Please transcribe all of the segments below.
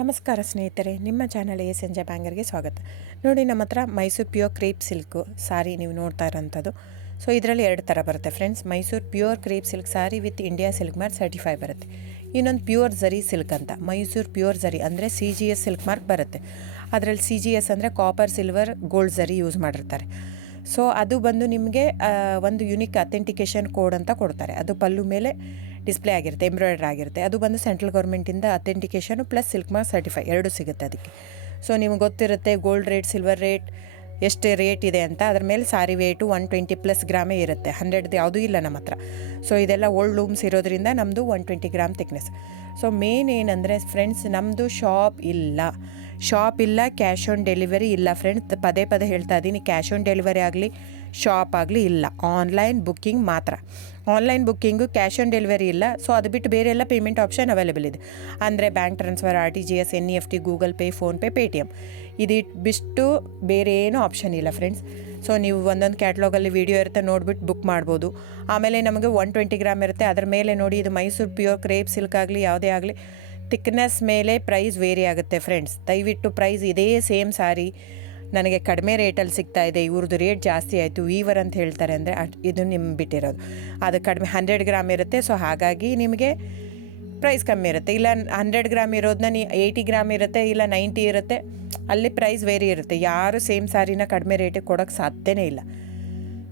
ನಮಸ್ಕಾರ ಸ್ನೇಹಿತರೆ, ನಿಮ್ಮ ಚಾನಲ್ ಸಂಜೆ ಬ್ಯಾಂಗರ್ಗೆ ಸ್ವಾಗತ. ನೋಡಿ, ನಮ್ಮ ಹತ್ರ ಮೈಸೂರು ಪ್ಯೂರ್ ಕ್ರೇಪ್ ಸಿಲ್ಕು ಸಾರಿ ನೀವು ನೋಡ್ತಾ ಇರೋಂಥದ್ದು. ಸೊ ಇದರಲ್ಲಿ ಎರಡು ಥರ ಬರುತ್ತೆ friends. Mysuru pure crepe silk sorry with India silk mark certify ಬರುತ್ತೆ. ಇನ್ನೊಂದು ಪ್ಯೂರ್ ಝರಿ ಸಿಲ್ಕ್ ಅಂತ, ಮೈಸೂರು ಪ್ಯೂರ್ ಝರಿ ಅಂದರೆ CGS ಸಿಲ್ಕ್ ಮಾರ್ಕ್ ಬರುತ್ತೆ. ಅದರಲ್ಲಿ CGS ಅಂದರೆ ಕಾಪರ್, ಸಿಲ್ವರ್, ಗೋಲ್ಡ್ ಝರಿ ಯೂಸ್ ಮಾಡಿರ್ತಾರೆ. ಸೊ ಅದು ಬಂದು ನಿಮಗೆ ಒಂದು ಯುನಿಕ್ ಅಥೆಂಟಿಕೇಷನ್ ಕೋಡ್ ಅಂತ ಕೊಡ್ತಾರೆ. ಅದು ಪಲ್ಲು ಮೇಲೆ ಡಿಸ್ಪ್ಲೇ ಆಗಿರುತ್ತೆ, ಎಂಬ್ರಾಯ್ಡ್ರ್ ಆಗಿರುತ್ತೆ. ಅದು ಬಂದು ಸೆಂಟ್ರಲ್ ಗೌರ್ಮೆಂಟಿಂದ ಅಥೆಂಟಿಕೇಷನು ಪ್ಲಸ್ ಸಿಲ್ಕ್ ಮಾರ್ಕ್ ಸರ್ಟಿಫೈ ಎರಡು ಸಿಗುತ್ತೆ ಅದಕ್ಕೆ. ಸೊ ನಿಮ್ಗೆ ಗೊತ್ತಿರುತ್ತೆ ಗೋಲ್ಡ್ ರೇಟ್, ಸಿಲ್ವರ್ ರೇಟ್ ಎಷ್ಟು ರೇಟ್ ಇದೆ ಅಂತ. ಅದ್ರ ಮೇಲೆ ಸಾರಿ ವೇಟು 120+ ಗ್ರಾಮೇ ಇರುತ್ತೆ, 100 ಯಾವುದೂ ಇಲ್ಲ ನಮ್ಮ ಹತ್ರ. ಸೊ ಇದೆಲ್ಲ ಓಲ್ಡ್ ಲೂಮ್ಸ್ ಇರೋದ್ರಿಂದ ನಮ್ಮದು 120 ಗ್ರಾಮ್ ಥಿಕ್ನೆಸ್. ಸೊ ಮೇನ್ ಏನಂದರೆ ಫ್ರೆಂಡ್ಸ್, ನಮ್ಮದು ಶಾಪ್ ಇಲ್ಲ, ಕ್ಯಾಶ್ ಆನ್ ಡೆಲಿವರಿ ಇಲ್ಲ ಫ್ರೆಂಡ್ಸ್. ಪದೇ ಪದೇ ಹೇಳ್ತಾ ಇದ್ದೀನಿ, ಕ್ಯಾಶ್ ಆನ್ ಡೆಲಿವರಿ ಆಗಲಿ, ಶಾಪ್ ಆಗಲಿ ಇಲ್ಲ, ಆನ್ಲೈನ್ ಬುಕ್ಕಿಂಗ್ ಮಾತ್ರ. Online booking, cash on delivery ಇಲ್ಲ. ಸೊ ಅದು ಬಿಟ್ಟು ಬೇರೆ ಎಲ್ಲ ಪೇಮೆಂಟ್ ಆಪ್ಷನ್ ಅವೈಲೇಬಲ್ ಇದೆ. ಅಂದರೆ bank transfer, RTGS, NEFT, Google pay, PhonePe, Paytm. ಇದು ಬಿಟ್ಟು ಬೇರೆ ಏನೂ ಆಪ್ಷನ್ ಇಲ್ಲ ಫ್ರೆಂಡ್ಸ್. ಸೊ ನೀವು ಒಂದೊಂದು ಕ್ಯಾಟ್ಲಾಗಲ್ಲಿ ವೀಡಿಯೋ ಇರುತ್ತೆ, ನೋಡಿಬಿಟ್ಟು ಬುಕ್ ಮಾಡ್ಬೋದು. ಆಮೇಲೆ ನಮಗೆ 120 ಗ್ರಾಮ್ ಇರುತ್ತೆ. ಅದರ ಮೇಲೆ ನೋಡಿ, ಇದು ಮೈಸೂರು ಪ್ಯೂರ್ ಕ್ರೇಪ್ ಸಿಲ್ಕ್ ಆಗಲಿ ಯಾವುದೇ ಆಗಲಿ ಥಿಕ್ನೆಸ್ ಮೇಲೆ ಪ್ರೈಸ್ ವೇರಿ ಆಗುತ್ತೆ ಫ್ರೆಂಡ್ಸ್. ದಯವಿಟ್ಟು ಪ್ರೈಸ್ ಇದೇ ಸೇಮ್ ಸಾರಿ ನನಗೆ ಕಡಿಮೆ ರೇಟಲ್ಲಿ ಸಿಗ್ತಾ ಇದೆ, ಇವ್ರದ್ದು ರೇಟ್ ಜಾಸ್ತಿ ಆಯಿತು, ವೀವರ್ ಅಂತ ಹೇಳ್ತಾರೆ ಅಂದರೆ ಇದು ನಿಮ್ಗೆ ಬಿಟ್ಟಿರೋದು. ಅದು ಕಡಿಮೆ 100 ಗ್ರಾಮ್ ಇರುತ್ತೆ. ಸೊ ಹಾಗಾಗಿ ನಿಮಗೆ ಪ್ರೈಸ್ ಕಮ್ಮಿ ಇರುತ್ತೆ. ಇಲ್ಲ 100 ಗ್ರಾಮ್ ಇರೋದನ್ನ 80 ಗ್ರಾಮ್ ಇರುತ್ತೆ, ಇಲ್ಲ 90 ಇರುತ್ತೆ, ಅಲ್ಲಿ ಪ್ರೈಸ್ ವೇರಿ ಇರುತ್ತೆ. ಯಾರು ಸೇಮ್ ಸಾರಿನ ಕಡಿಮೆ ರೇಟಿಗೆ ಕೊಡೋಕ್ಕೆ ಸಾಧ್ಯನೇ ಇಲ್ಲ.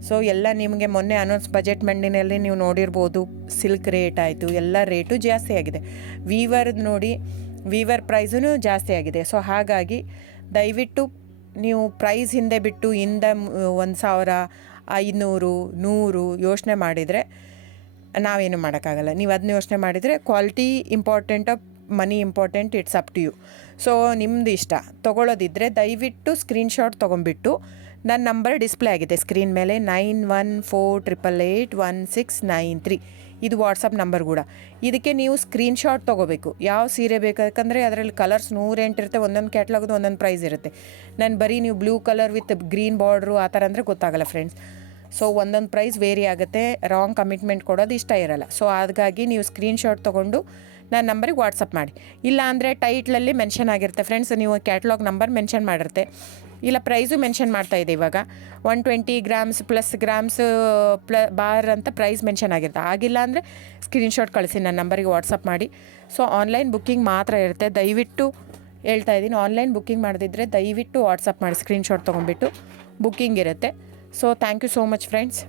ಸೊ ಎಲ್ಲ ನಿಮಗೆ ಮೊನ್ನೆ ಅನೌನ್ಸ್ ಬಜೆಟ್ ಮಂಡಿನಲ್ಲಿ ನೀವು ನೋಡಿರ್ಬೋದು, ಸಿಲ್ಕ್ ರೇಟ್ ಆಯಿತು, ಎಲ್ಲ ರೇಟು ಜಾಸ್ತಿ ಆಗಿದೆ. ವೀವರ್ದು ನೋಡಿ, ವೀವರ್ ಪ್ರೈಸೂ ಜಾಸ್ತಿ ಆಗಿದೆ. ಸೊ ಹಾಗಾಗಿ ದಯವಿಟ್ಟು ನೀವು ಪ್ರೈಸ್ ಹಿಂದೆ ಬಿಟ್ಟು 1,000, 500, 100 ಯೋಚನೆ ಮಾಡಿದರೆ ನಾವೇನು ಮಾಡೋಕ್ಕಾಗಲ್ಲ. ನೀವು ಅದನ್ನ ಯೋಚನೆ ಮಾಡಿದರೆ ಕ್ವಾಲಿಟಿ ಇಂಪಾರ್ಟೆಂಟೋ money important, it's up to you. So ನಿಮ್ಮದು ಇಷ್ಟ. ತೊಗೊಳ್ಳೋದಿದ್ದರೆ ದಯವಿಟ್ಟು ಸ್ಕ್ರೀನ್ಶಾಟ್ ತೊಗೊಂಬಿಟ್ಟು, ನನ್ನ ನಂಬರ್ ಡಿಸ್ಪ್ಲೇ ಆಗಿದೆ ಸ್ಕ್ರೀನ್ ಮೇಲೆ, 9148881693. ಇದು ವಾಟ್ಸಪ್ ನಂಬರ್ ಕೂಡ. ಇದಕ್ಕೆ ನೀವು ಸ್ಕ್ರೀನ್ಶಾಟ್ ತೊಗೋಬೇಕು. ಯಾವ ಸೀರೆ ಬೇಕು, ಯಾಕಂದರೆ ಅದರಲ್ಲಿ ಕಲರ್ಸ್ 108 ಇರುತ್ತೆ, ಒಂದೊಂದು ಕ್ಯಾಟ್ಲಾಗ್ದು ಒಂದೊಂದು ಪ್ರೈಸ್ ಇರುತ್ತೆ. ನಾನು ಬರೀ ನೀವು blue colour with green border ಆ ಥರ ಅಂದರೆ ಗೊತ್ತಾಗಲ್ಲ ಫ್ರೆಂಡ್ಸ್. ಸೊ ಒಂದೊಂದು ಪ್ರೈಸ್ ವೇರಿ ಆಗುತ್ತೆ, ರಾಂಗ್ ಕಮಿಟ್ಮೆಂಟ್ ಕೊಡೋದು ಇಷ್ಟ ಇರಲ್ಲ. ಸೊ ಹಾಗಾಗಿ ನೀವು ಸ್ಕ್ರೀನ್ಶಾಟ್ ತೊಗೊಂಡು ನನ್ನ ನಂಬರಿಗೆ ವಾಟ್ಸಪ್ ಮಾಡಿ. ಇಲ್ಲ ಅಂದರೆ ಟೈಟ್ಲಲ್ಲಿ ಮೆನ್ಷನ್ ಆಗಿರುತ್ತೆ ಫ್ರೆಂಡ್ಸ್, ನೀವು ಕ್ಯಾಟ್ಲಾಗ್ ನಂಬರ್ ಮೆನ್ಷನ್ ಮಾಡಿರುತ್ತೆ, ಇಲ್ಲ ಪ್ರೈಸು ಮೆನ್ಷನ್ ಮಾಡ್ತಾಯಿದೆ. ಇವಾಗ 120 ಗ್ರಾಮ್ಸ್ ಪ್ಲಸ್ ಗ್ರಾಮ್ಸ್ ಬಾರ್ ಅಂತ ಪ್ರೈಸ್ ಮೆನ್ಷನ್ ಆಗಿರುತ್ತೆ. ಆಗಿಲ್ಲ ಅಂದರೆ ಸ್ಕ್ರೀನ್ಶಾಟ್ ಕಳಿಸಿ, ನನ್ನ ನಂಬರಿಗೆ ವಾಟ್ಸಪ್ ಮಾಡಿ. ಸೊ ಆನ್ಲೈನ್ ಬುಕ್ಕಿಂಗ್ ಮಾತ್ರ ಇರುತ್ತೆ. ದಯವಿಟ್ಟು ಹೇಳ್ತಾ ಇದ್ದೀನಿ, ಆನ್ಲೈನ್ ಬುಕ್ಕಿಂಗ್ ಮಾಡದಿದ್ದರೆ ದಯವಿಟ್ಟು ವಾಟ್ಸಪ್ ಮಾಡಿ, ಸ್ಕ್ರೀನ್ಶಾಟ್ ತೊಗೊಂಡ್ಬಿಟ್ಟು ಬುಕ್ಕಿಂಗ್ ಇರುತ್ತೆ. So thank you so much friends.